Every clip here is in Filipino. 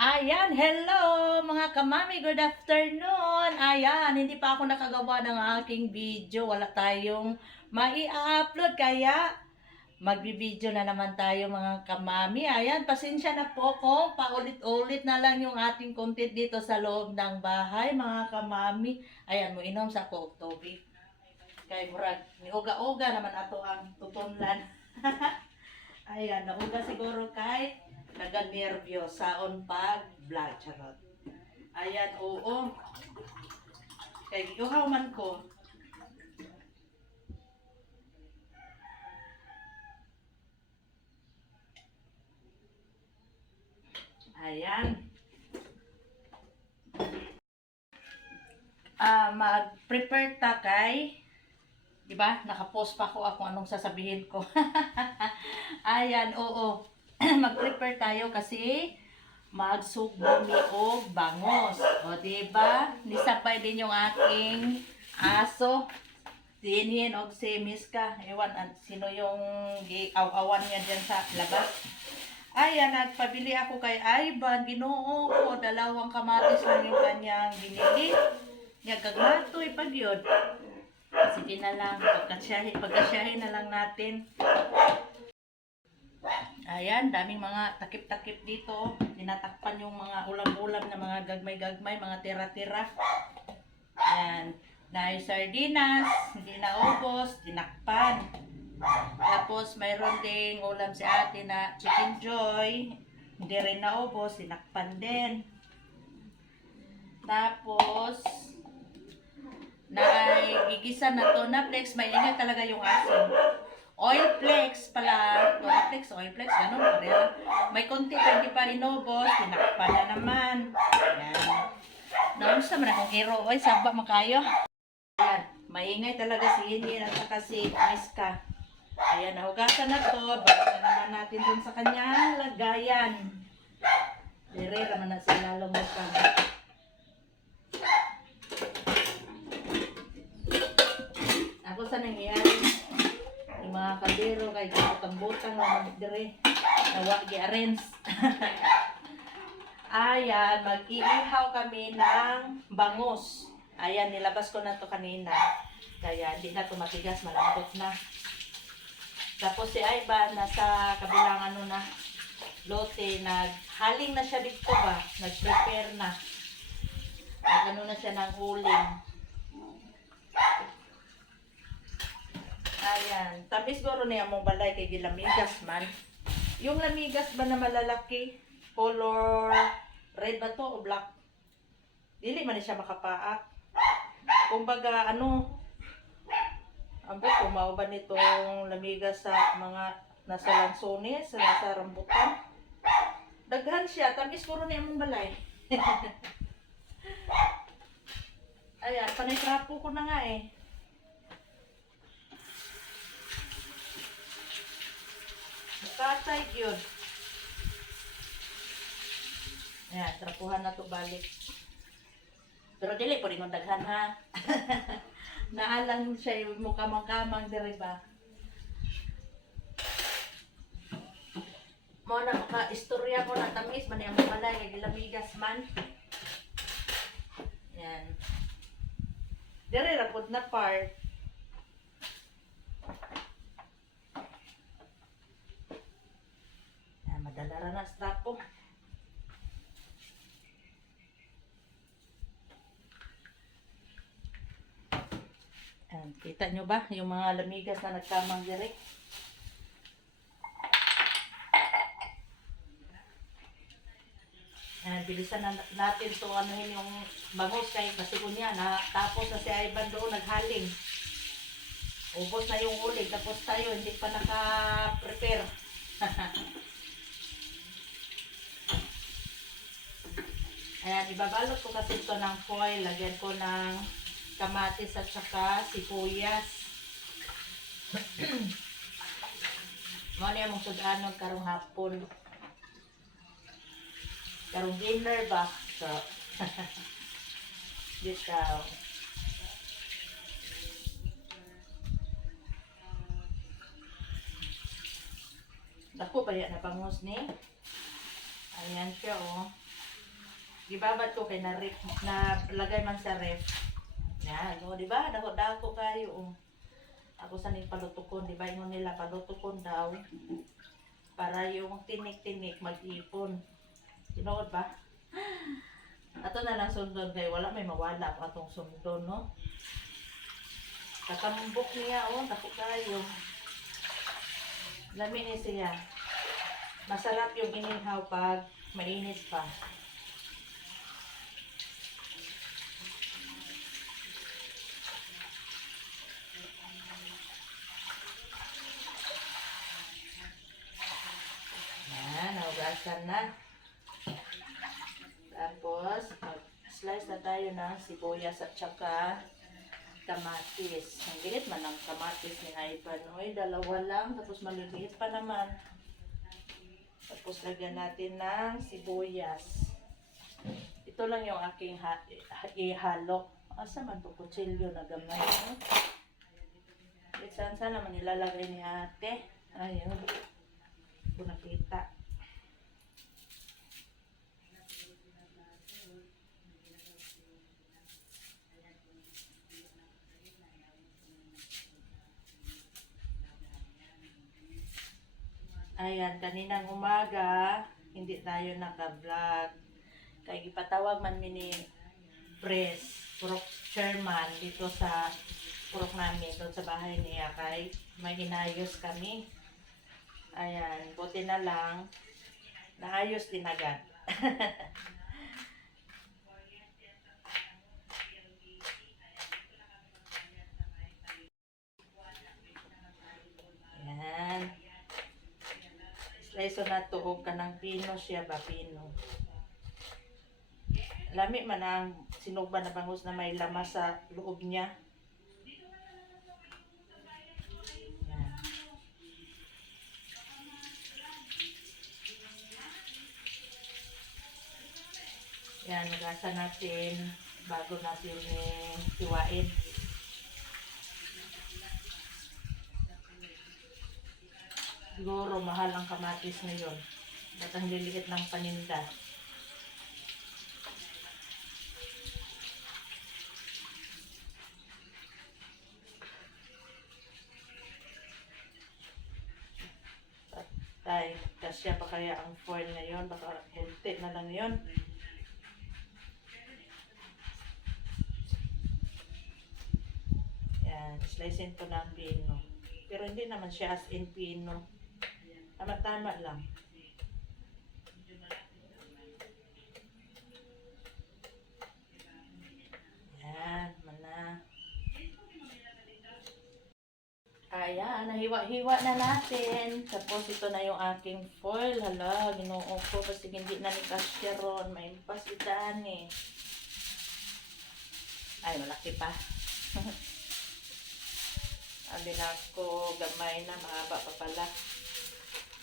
Ayan, hello mga kamami, good afternoon. Ayan, hindi pa ako nakagawa ng aking video. Wala tayong mai-upload kaya magbi-video na naman tayo mga kamami. Ayan, pasensya na po kung paulit-ulit na lang yung ating content dito sa loob ng bahay mga kamami. Ayan, mo inom sa ko tubig. Kay murag ni uga-uga naman ato ang tutunlan. Ayan, nauga siguro kay naganervyo saon pag vlog charot. Ayan, oo. Kay giuhaw man ko. Ayan. Mag-prepare ta kay, di ba? Naka-post pa ko kung anong sasabihin ko. Ayan, oo. Mag-prepare tayo kasi magsugbo mi og bangos. O, di ba? Nisapay din yung aking aso. Dinhin og si Miska. Ewan, sino yung aw-awan niya dyan sa labas. Ayan, nagpabili ako kay Ivan. Ginoo ko, 2 kamatis lang yung kanyang binili. Gagmatoy pag yun. Sige na lang, pagkasyahin na lang natin. Ayan, daming mga takip-takip dito. Tinatakpan yung mga ulam-ulam na mga gagmay-gagmay, mga tira-tira. Ayan, na sardinas, hindi naubos, tinakpan. Tapos mayroon ding ulam si ate na chicken joy, hindi rin naubos, tinakpan din. Tapos, gigisa na to na flex, may ingay talaga yung asin. Oil flex pala, oil flex, ganun pa rin. May konti pa hindi pa inubos, tinakpan na naman. Ayan. Naunsa man akong hero, oy, saba makayo. Ayan, maingay talaga si Hindi at saka si Miska. Ayan, nahugasan na to, balik na naman natin dun sa kanyang lagayan. Dire, naman na sila lumukan. Ako sa nangyayari, yung mga kaldero kay butang-butang na dire, nawa gi-arrange. Ayan, mag-iihaw kami ng bangus. Ayan, nilabas ko na to kanina. Kaya hindi na to matigas, malambot na. Tapos si Ivan, nasa kabilang lote, naghaling na siya dito ba? Nag-prepare na. Na siya ng uling. Ayan. Tamis goro niya mong balay kay gilamigas man. Yung lamigas ba na malalaki? Color red ba to o black? Dili man siya makapaak. Kumbaga ambot kumao ba nitong lamigas sa mga nasa lansones, nasa rambutan. Daghan siya, tamis goro niya mong balay. Ayan, panay trapo ko na nga eh. Katay yun. Ayan, trapuhan na to balik. Pero dili po rin daghan ha. Naalang siya yung mukamang-kamang diri ba? Mo na maka-istorya ko na tamis man yung malay kay gilamigas man. Yan. Diri ra pud na part. Madala ra na strapo. Kita nyo ba yung mga lamigas na nagkamang diri? Bilisan na natin to anuhin yung bangus kay basigo niya na tapos na si Ivan doon naghaling. Ubos na yung uling tapos tayo hindi pa naka-prepare. Ayan, ibabalot ko kasi ito ng foil. Lagyan ko ng kamatis at saka sibuyas. Mo na yung sudanon karong hapon. Karong dinner ba? So, dito. Dako pa yan na bangus ni. Ayan siya oh. Gibabad ko kay na ref, na lagay man sa ref. Yan, o, di ba? Dako-dako kayo. Oh. Ako sa ning palutukon, di ba? Ingon nila palutukon daw para yung tinik-tinik mag-ipon. Tinood ba? Ato na lang sundon kay wala may mawala pa atong sundon, no? Katambok niya, oh, dako kayo. Lami ni siya. Masarap yung inihaw pag mainit pa. Yan, naugasan na. Tapos, slice na tayo ng sibuyas at saka kamatis. Ang liit man ang kamatis ni Ivan. Uy, dalawa lang. Tapos maliliit pa naman. Tapos lagyan natin ng sibuyas. Ito lang yung aking ihalo. Asa man to kutsilyo na gamay. Saan naman nilalagay ni ate. Ayun. Ito nakita. Ayan, kaninang umaga, hindi tayo naka-vlog. Kaya ipatawag man mini Pres, Purok Chairman dito sa Purok namin, doon sa bahay niya. Kay may inayos kami. Ayan, buti na lang, naayos din agad. Ayan. Slice na tuog ka ng pino siya ba, pino. Lami man ang sinugba na bangus na may lamas sa loob niya. Yan. Yan, nagasa natin bago natin hiwain. Siguro mahal ang kamatis ngayon. At ang liliit ng paninda. Tay, kasya pa kaya ang foil ngayon? Baka kunti na lang yun. Yan, slicein ko ng pino. Pero hindi naman siya as in pino. Tama-tama lang. Yan, mana. Ayan, nahiwa-hiwa na natin. Tapos ito na yung aking foil. Hala, ginoo ko kasi hindi na ni kasya ron. May pasitaan eh. Ay, malaki pa. Sabi na ko, gamay na, mahaba pa pala.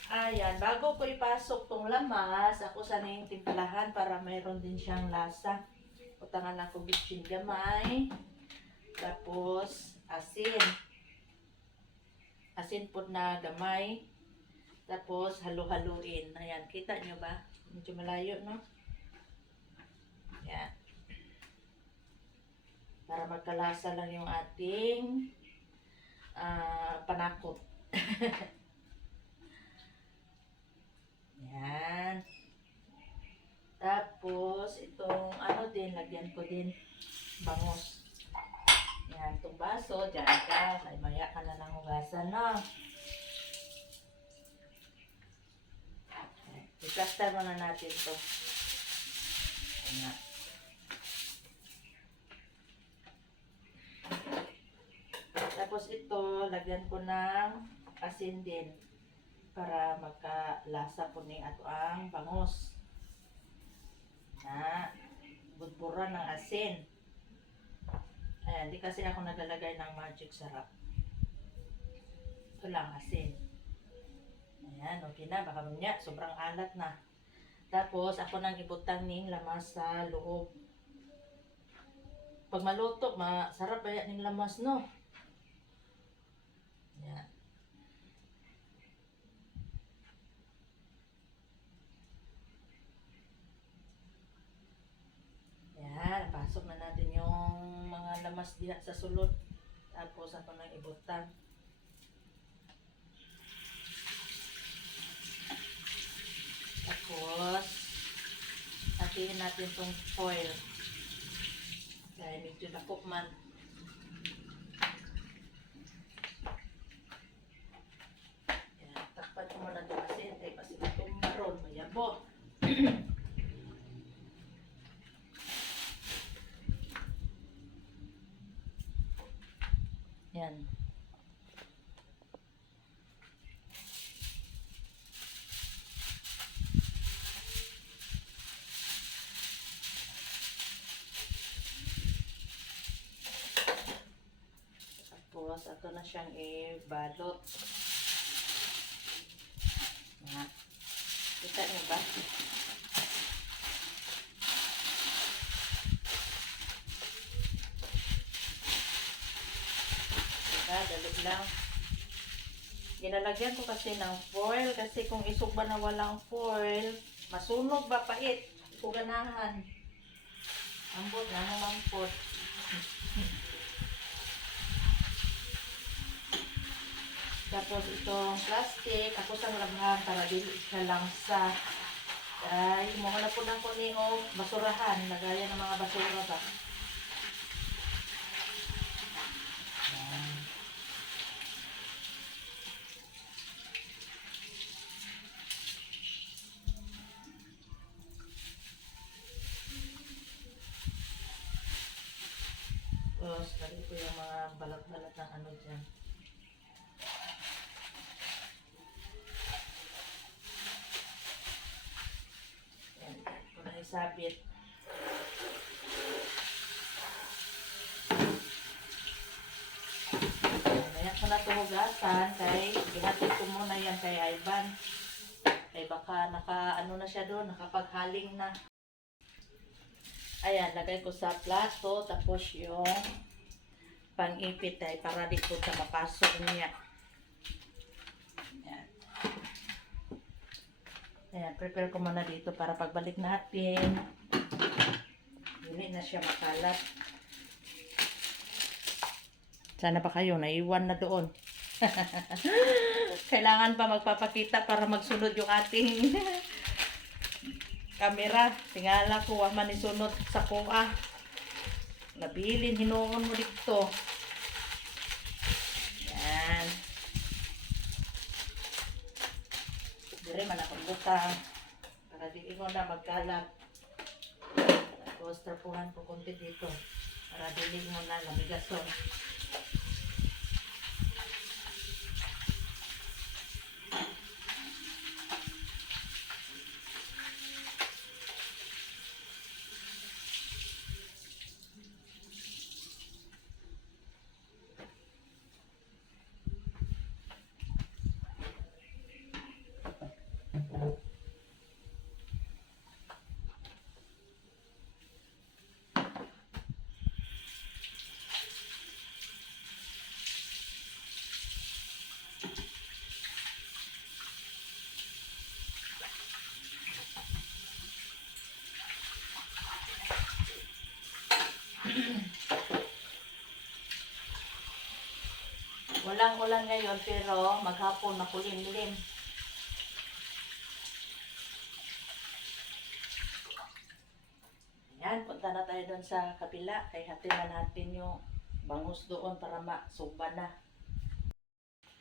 Ayan, bago ko ipasok tong lamas, ako sana yung timplahan para mayroon din siyang lasa. Utangan ako bitchin gamay. Tapos, asin. Asin po na gamay. Tapos, halo-haluin. Ayan, kita nyo ba? Medyo malayo, no? Ayan. Para magkalasa lang yung ating panakot. Yan. Tapos, itong ano din, lagyan ko din bangus. Yan, itong baso, dyan ka. Ay, maya ka na ng hugasan, no? I-plaster muna natin to. Ayan. Tapos ito, lagyan ko ng asin din para magkalasa po ni ato ang bangus. Na budburan ng asin. Ayan, di kasi ako naglalagay ng magic sarap. Ito lang, asin. Ayan, okay na. Baka mamaya, sobrang alat na. Tapos, ako nang ibutang ning lamas sa loob. Pag maluto, masarap kaya ning lamas, no? Ayan. mas diha sa sulod. Tapos ako nang ibutang. Tapos hatiin natin tong foil. Dahil medyo dako man. Yan, takpan ko muna ito kasi hindi pa sila tumaron. Mayabo. Yan. Tapos, ato na siyang i-balot. Yan. Kita niyo ba? Diba? Dali lang. Ginalagyan ko kasi ng foil kasi kung isugba na walang foil, masunog ba pait? Puganahan. Ambot na naman po. Tapos itong plastic, ako sang labhan para dili siya langsa. Ay, mo na po ng kuning o basurahan, nagaya ng mga basura ba. Tapos, lagi ko yung mga balat-balat ng ano dyan. Yan, ko na isabit. Ayan ko na tumugasan kay ihatid ko muna yan kay Ivan. Kay baka ano na siya doon, nakapaghaling na. Ayan, lagay ko sa plato, tapos yung pang-ipit ay para di ko na mapasok niya. Ayan. Ayan, prepare ko muna dito para pagbalik natin, hindi na siya makalat. Sana pa kayo, naiwan na doon. Kailangan pa magpapakita para magsunod yung ating kamera. Tingala ko, man isunod sa kuha. Nabilin, hinuon mo dito. Yan. Dire man akong butang. Para di mo na magkalat. Tapos trapuhan ko konti dito. Para dili mo na lamigason. Walang ulan ngayon pero maghapon makulimlim. Ayan, punta na tayo doon sa kabila. Kaya hatin na natin yung bangus doon para masugba na.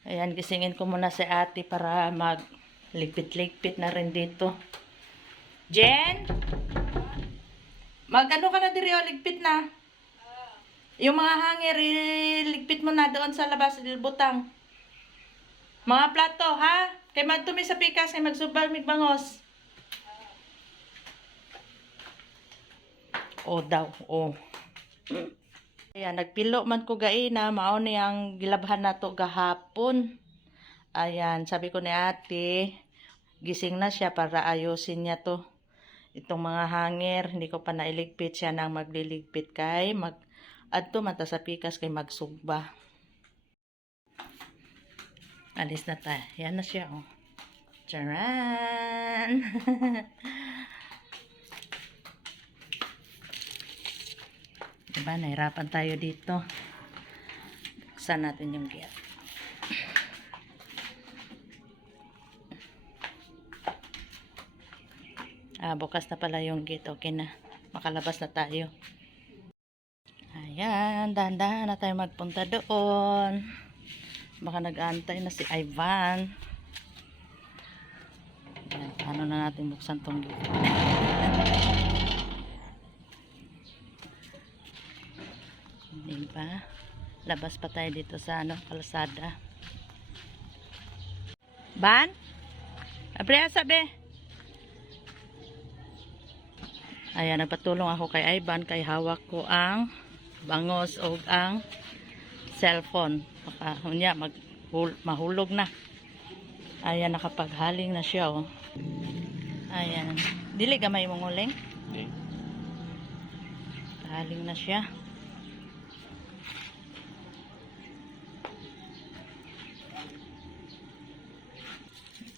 Ayan, gisingin ko muna si ate para magligpit-ligpit na rin dito. Jen? Mag-ano ka na diri o ligpit na? Yung mga hanger, iligpit mo na doon sa labas, butang. Mga plato, ha? Kay magtumi sa pikas, kay magsubag, migbangos. O daw, o. Ayan, nagpilo man ko gaina, mao ni ang gilabhan na to gahapon. Ayan, sabi ko ni ate, gising na siya para ayusin niya to. Itong mga hanger, hindi ko pa nailigpit, siya nang magliligpit kay adto mata sa pikas kay magsugba. Alis na tayo. Yan na siya, oh. Charan! Diba, nahirapan tayo dito. Buksan natin yung gate. Bukas na pala yung gate. Okay na. Makalabas na tayo. Ayan, dahan-dahan na tayo magpunta doon. Baka nag-aantay na si Ivan. Ayan, paano na natin buksan tong gate? Diba? Labas pa tayo dito sa kalsada. Ban? Abre, sabi. Ayan, nagpatulong ako kay Ivan kay hawak ko ang bangos o ang cellphone. Baka hunya mahulog na. Ayan, nakapaghaling na siya, oh. Ayan. Dili gamay mong uling? Okay. Haling na siya.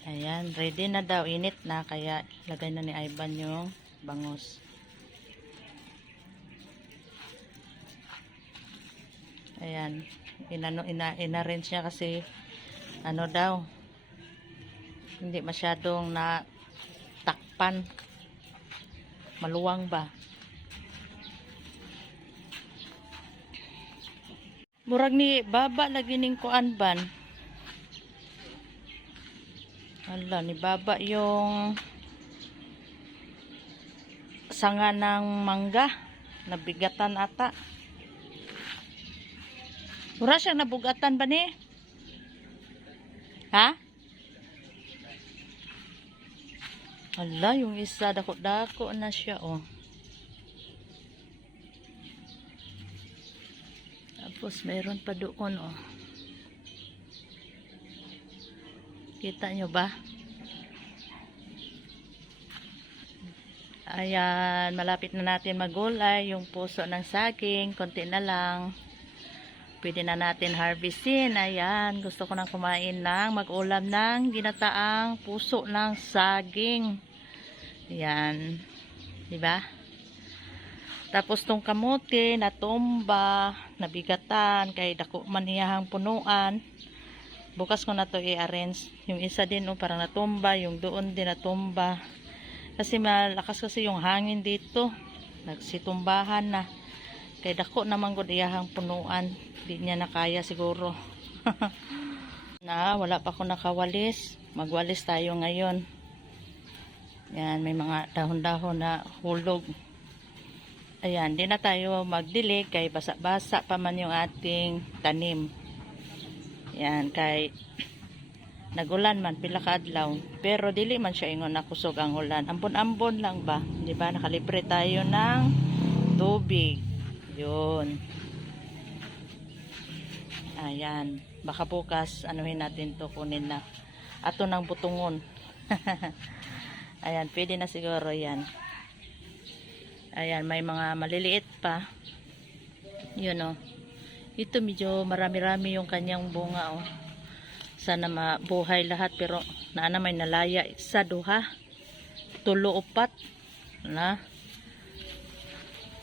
Ayan, ready na daw. Init na, kaya lagay na ni Ivan yung bangos. Ayan, ina-rinse niya kasi ano daw, hindi masyadong na takpan, maluwang ba. Murag ni baba lagi ning kuan ban. Hala, ni baba yung sanga ng mangga, nabigatan ata. Mura siyang nabugatan ba ni? Ha? Hala, yung isa dako-dako na siya, oh. Tapos mayroon pa doon, oh. Kita nyo ba? Ayan, malapit na natin magulay yung puso ng saging, konti na lang. Pwede na natin harvestin. Ayan, gusto ko nang kumain ng mag-ulam ng ginataang puso ng saging. Ayan, diba? Tapos tong kamote, natumba, nabigatan, kay dako man iyahang punuan. Bukas ko na to i-arrange. Yung isa din, oh, parang natumba, yung doon din natumba. Kasi malakas kasi yung hangin dito. Nagsitumbahan na. Kay dako naman gud iyahang punuan. Di niya nakaya siguro. Wala pa ako nakawalis. Magwalis tayo ngayon. Yan, may mga dahon-dahon na hulog. Ayan, di na tayo magdilig kay basa-basa pa man yung ating tanim. Yan, kay nagulan man pila ka adlaw, pero dili man siya ingon na kusog ang ulan. Ambon-ambon lang ba? Di ba? Nakalibre tayo ng tubig. Yun. Ayan. Baka bukas, anuhin natin to, kunin na. Ato ng butungon. Ayan, pwede na siguro yan. Ayan, may mga maliliit pa. Yun, oh. Ito medyo marami-rami yung kanyang bunga, oh. Sana mabuhay lahat, pero naana may nalaya. Isa, duha, tulo, upat. Na.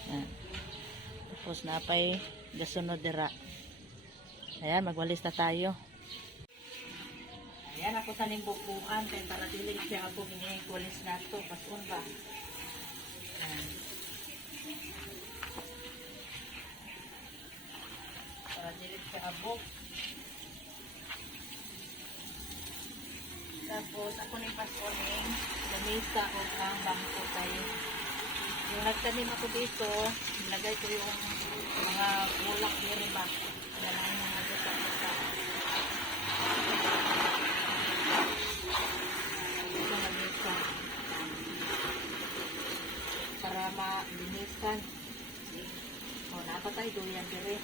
Ayan. Tapos napay gasunod dira. Ayan, magwalis na tayo. Ayan, ako sa ning bukuan kaya para dilig siya ako walis na to. Pasun ba? Ayan. Para dilig siya abok. Tapos ako ning paskoning lamisa o ang bangko tayo. Yung nagtanim ako dito, nilagay ko yung mga bulak dito ba? Yan ang mga gata-gata. Ito nagisa. Para ma-linisan. O, napatay doyan dire.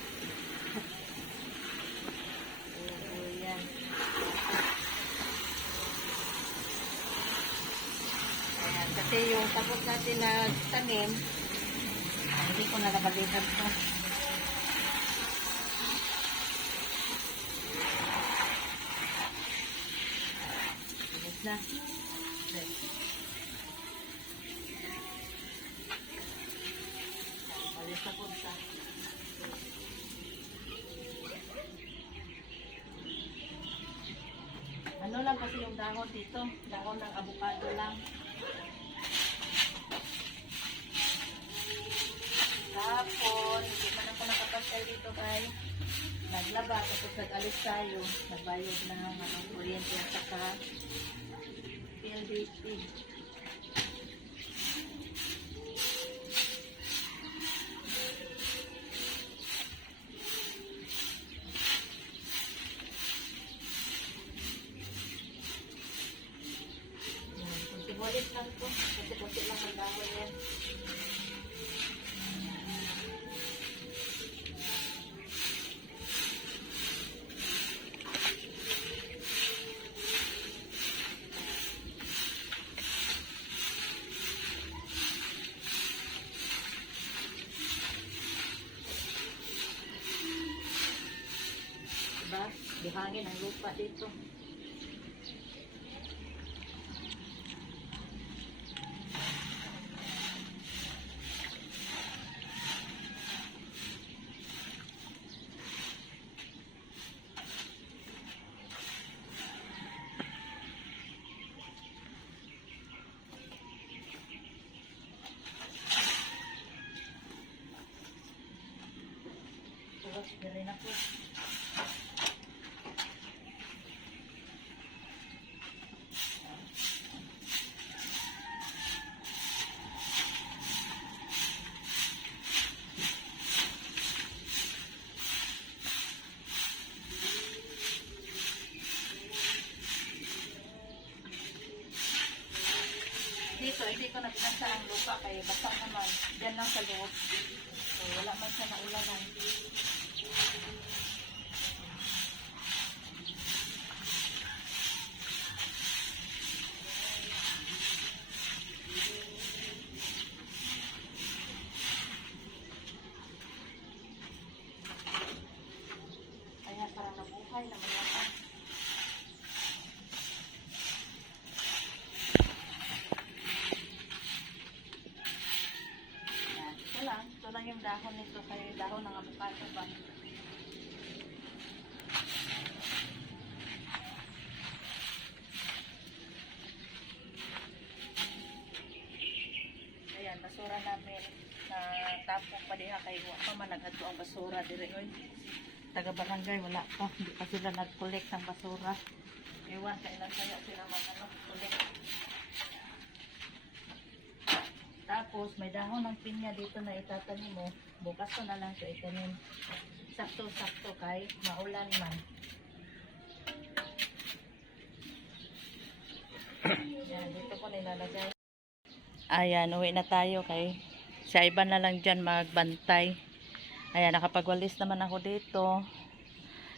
Doyan. Ayan, kasi yung tapos natin na tanim, hindi ko nalabalihan ito. Bilis na. Bilis na po sa. dahon dito. Dahon ng avocado lang. Tapos, hindi man ako nakapasal dito kay naglaba. Tapos nag-alis tayo. Nagbayad ng kuryente at saka PLDT. Kunti-bulit lang po. Kunti-kunti lang ang dahon yan. Diba? Bihangin ang lupa dito. Tuwas na rin ako. Dito, hindi ko na pinasa ang lupa kaya basa naman. Diyan lang sa loob. So, wala man siya naulanan. Kaya parang nabuhay na malaman. Ito lang yung dahon nito kaya dahon ng avocado ba. Ayan, basura namin na tapong pa diha kay wa pa man nag-adto ang basura dire oy. Taga barangay wala pa, hindi pa sila nag-collect ng basura. Ewan kailan kaya sila mag-collect. Tapos, may dahon ng pinya dito na itatanim mo. Bukas ko na lang ito itanim. Sakto-sakto kay maulan man. Yan, dito ko nilalagay. Ayan, uwi na tayo kay sa iba na lang dyan magbantay. Ayan, nakapagwalis naman ako dito.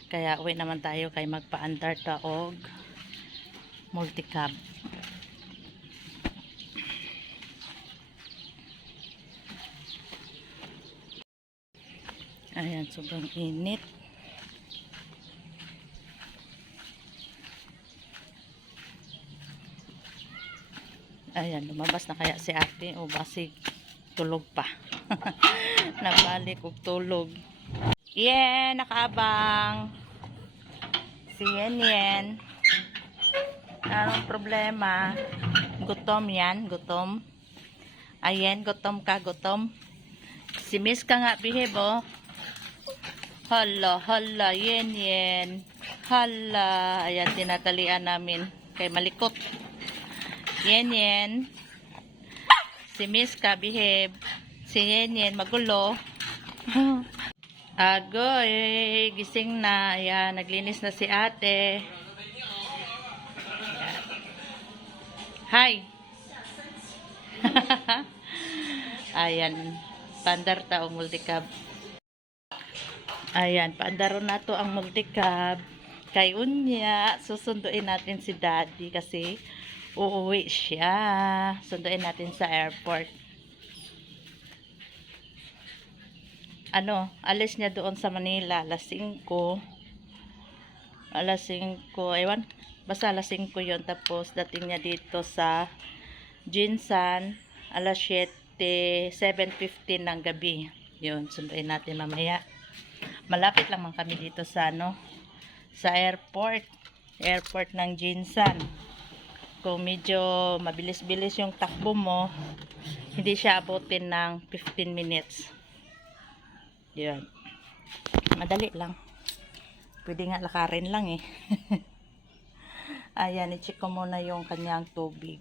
Kaya uwi naman tayo kay magpa-andar taog multicab. Ayan, sobrang init. Ayan, lumabas na kaya si ate o basi tulog pa. Nabalik og tulog. Yen, nakaabang. Si Yen. Anong problema? Gutom yan, gutom. Ayen, gutom ka, gutom. Si Miss ka nga, behave, oh. Hala, hala, Yen. Hala. Ayan, tinatalian namin. Kay malikot. Yen. Si Miss ka, behave. Si Yen, magulo. Agoy, gising na. Ayan, naglinis na si ate. Ayan. Hi. Ayan, pandar ta ang multicab. Ayan, paandaro na to ang multicab. Kay unya, susunduin natin si daddy kasi uuwi siya. Sunduin natin sa airport. Ano, alis niya doon sa Manila, alas 5. Alas 5, ewan, basta alas 5 yun. Tapos dating niya dito sa Jinsan, alas 7:15 ng gabi. Yun, sunduin natin mamaya. Malapit lang kami dito sa ano, sa airport ng Jinsan. kung medyo mabilis-bilis yung takbo mo, hindi siya abutin ng 15 minutes. Yan. Madali lang. Pwede nga lakarin lang eh. Ayan, i-check ko muna yung kanyang tubig.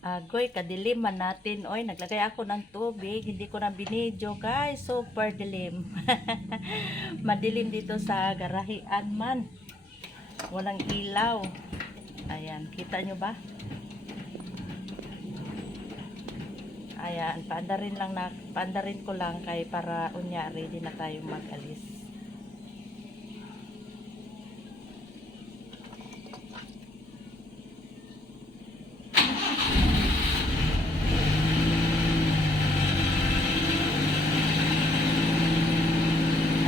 Agoy, kadiliman natin. Oy, naglagay ako ng tubig. Hindi ko na binidyo, guys. Super dilim. Madilim dito sa garahian man. Walang ilaw. Ayan, kita nyo ba? Ayan, paandarin ko lang kay para unya ready na tayo mag-alis.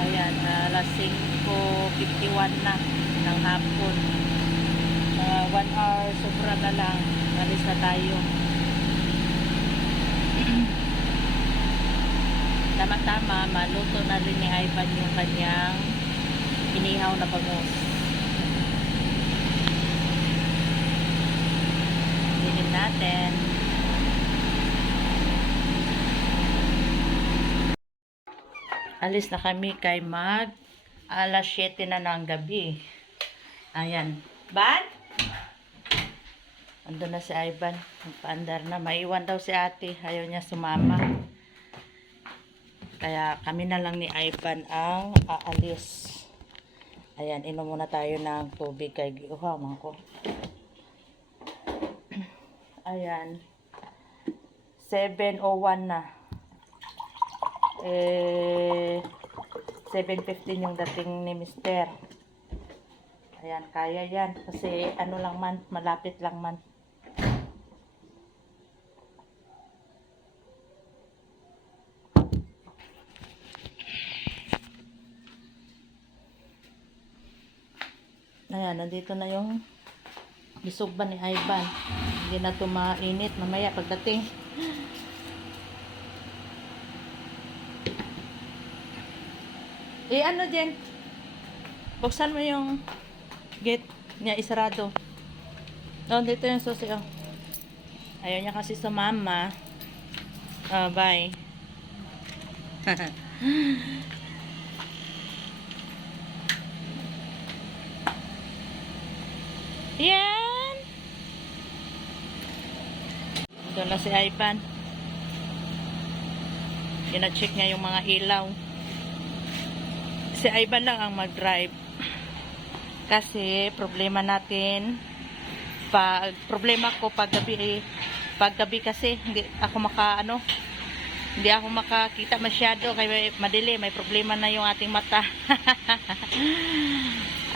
Ayan, alas 5:51 na ng hapon. 1 hour sobra na lang. Alis na tayo. Tama-tama, maluto na rin ni Ivan yung kanyang inihaw na bangus. Dinin natin. Alis na kami kay alas 7 na ng gabi. Ayan. Ban? Ando na si Ivan. Magpaandar na. Maiwan daw si ate. Ayaw niya sumama. Kaya kami na lang ni Ivan ang aalis. Ayan, inom muna tayo ng tubig kay giuhaman ko. Ayan. 7:01 na. 7:15 yung dating ni Mister. Ayan, kaya yan. Kasi ano lang man, malapit lang man. Ayan, nandito na yung bisugban ni Ivan. Hindi na ito mainit mamaya pagdating. Ano dyan? Buksan mo yung gate niya, isarado. Dito yung susi. Ayaw niya kasi sumama. Bye. Yan. Ito na si Ivan. Gina-check niya yung mga ilaw. Si Ivan lang ang mag-drive. Kasi problema natin, problema ko pag gabi kasi hindi ako makakita masyado kaya madilim, may problema na yung ating mata.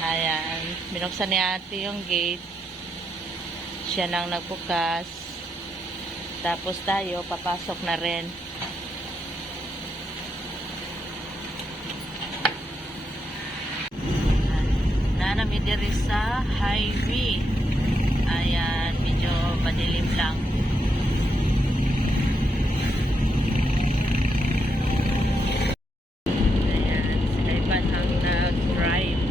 Ayan, binuksan ni ate yung gate. Siya nang nagbukas. Tapos tayo, papasok na rin. Nanami diri sa highway. Ayan, medyo madilim lang. Ayan, si Ivan ang nag-drive.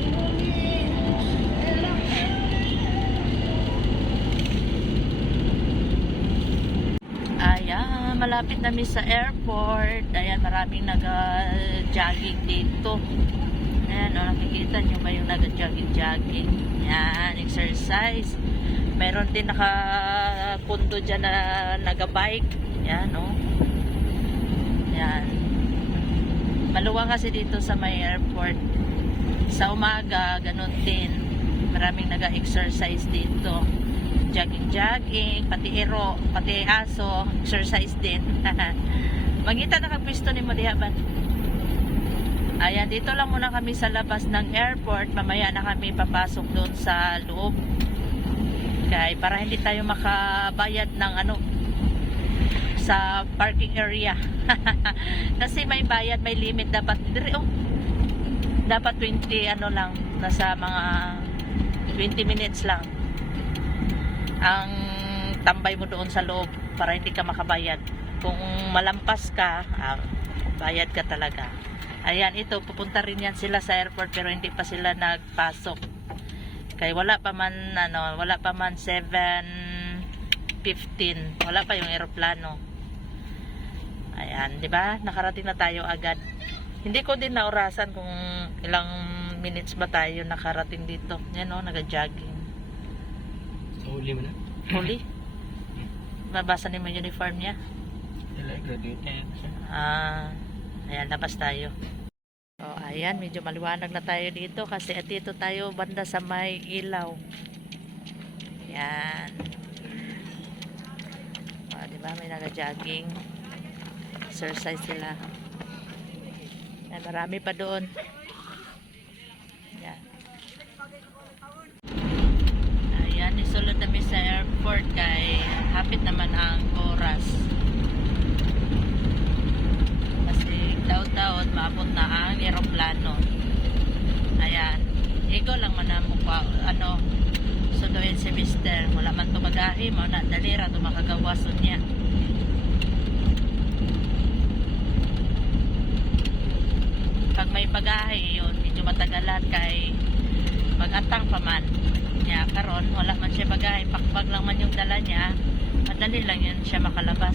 Ayan, malapit na sa airport. Ayan, maraming nag-jogging dito. Ayan, nakikita nyo ba yung nag-jogging? Ayan, exercise. Meron din nakapundo dyan na nag-bike. Ayan, Ayan. Maluwang kasi dito sa may airport. Sa umaga, ganun din. Maraming nag-exercise dito. Jogging, pati aso, exercise din. Magita nakapwisto ni mo dihaban. Ayan, dito lang muna kami sa labas ng airport. Mamaya na kami papasok doon sa loob. Okay, para hindi tayo makabayad ng sa parking area. Kasi may bayad, may limit dapat. Dapat 20 lang, nasa mga 20 minutes lang ang tambay mo doon sa loob para hindi ka makabayad. Kung malampas ka, bayad ka talaga. Ayan, ito, pupunta rin yan sila sa airport pero hindi pa sila nagpasok. Kay wala pa man 7:15. Wala pa yung eroplano. Ayan, 'di ba? Nakarating na tayo agad. Hindi ko din naurasan kung ilang minutes ba tayo nakarating dito. Yan o, naga-jogging. So, huli mo na? Huli? Mabasa ni mo yung uniform niya? Wala, graduate na yan siya. Ayan, labas tayo. So, ayan, medyo maliwanag na tayo dito kasi at dito tayo banda sa may ilaw. Ayan. Diba, may naga-jogging. Exercise sila. Ayan, marami pa doon. Ayan. Ayan, isulod kami sa airport kay hapit naman ang oras. Kasi daw-daw maabot na ang eroplano. Ayan. Ikaw lang man ang mukha, suduin si Mister. Wala man tumagahi mo na dalira tumakagawason niya. Pag may bagahe yun, medyo matagalan kay mag-atang pa man niya. Karon wala man siya bagahe, pakbag lang man yung dala niya, madali lang yun siya makalabas.